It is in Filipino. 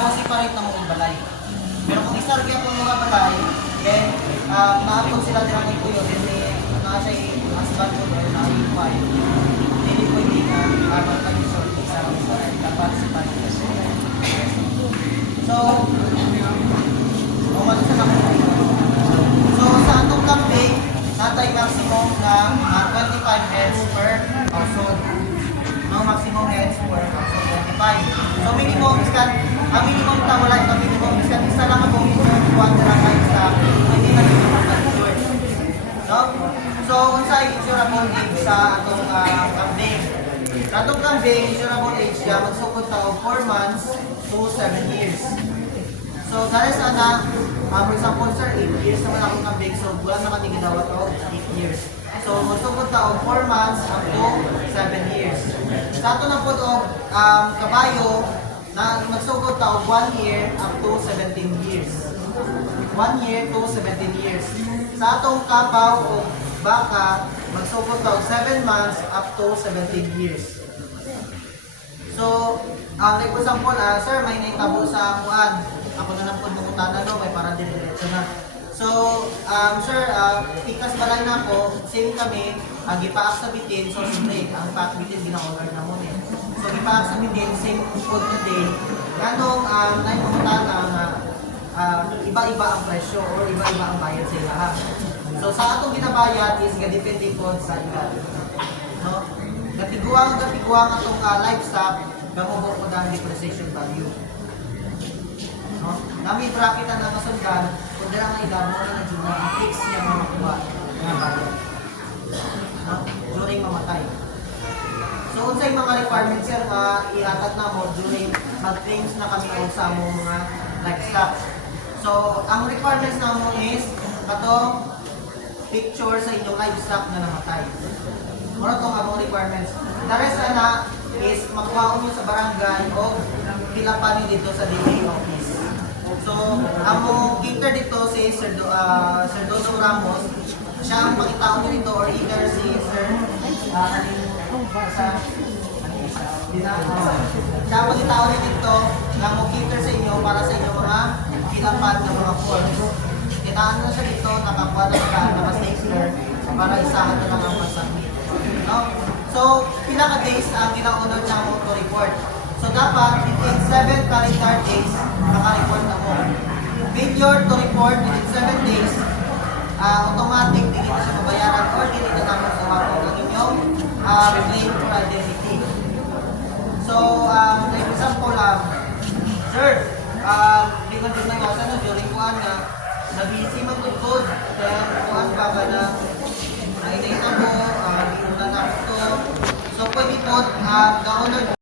mo separate na mo yung balay. Pero kung isarga po mga balay, then naapog sila dira kay kuyo, then na siya husband ko or na yung wife. Hindi pwede na mag-resort sa dapat si Paris. So, umano sa naman. So, sa atong camping, natay maximum na 25 heads per household. No, maximum heads per household, 25. So, minimum is kan, ang minimum na wala yung minimum is kan, isa lang ang minimum, kuwan na lang kayo sa, hindi na dito mag-resort. No? So, unsay insurable age sa atong camping. Sa atong camping, insurable age siya, magsukod ta og 4 months to 7 years. So, dahil sana, for example, sir, 8 years naman akong camping, so wala na kami ginawa to 8 years. So, magsukod ta og 4 months up to 7 years. Sa ato na po og kabayo, na magsukod ta og 1 year up to 17 years. 1 year to 17 years. Sa atong kabaw o baka, magsukod ta og 7 months up to 17 years. So, like for example, sir, may naitabo sa kuan. Ako na lang po nung no, may para diretso na. So, sir, pikas balay na ako, same kami, gipaak sa bitin, so siyempre, ang paak bitin, gina-order na muna eh. So, gipaak sa bitin, same food na din. Ganong, naipumutana na iba-iba ang presyo or iba-iba ang bayad sa ilaha. So, sa atong ginabayad is gadepende po sa ilan. No? Gatiguang atong livestock, gamubo po ang depreciation value. No? Nami bracket ang nakasundan, kung dala nga edad mo na dyan ang fix niya mamakuha nga bayad. No? During mamatay. So, unsay mga requirements sir, ihatag na mo during mag-claims na kami sa among mga livestock. So, ang requirements na mo is katong picture sa inyong livestock na namatay. Muna itong among requirements. The rest na is makuha nyo sa barangay o pilapan nyo dito sa DA office. So, among cater dito si Sir Dodo Ramos. Siya ang pakitaon nyo dito or either si Sir siya ang pakitaon nyo dito na mo cater sa inyo para sa inyong mga pilapan ng mga forms. Kitaan na siya dito, nakakuha na siya na stapler para isahan na lang ang pasangit. No? So, pila ka days ang ginaunod niya mo to report. So, dapat within 7 calendar days, naka-report na mo. Failure to report within 7 days, automatic, hindi na siya mabayaran or hindi na naman sa hapon ang inyong claim for identity. So, like example, sir, hindi ko din na iwasan na during kuhan nga, nabisi man to good, then kuhan ba ba na nainita mo, iulan ako to. So, pwede po, gaunod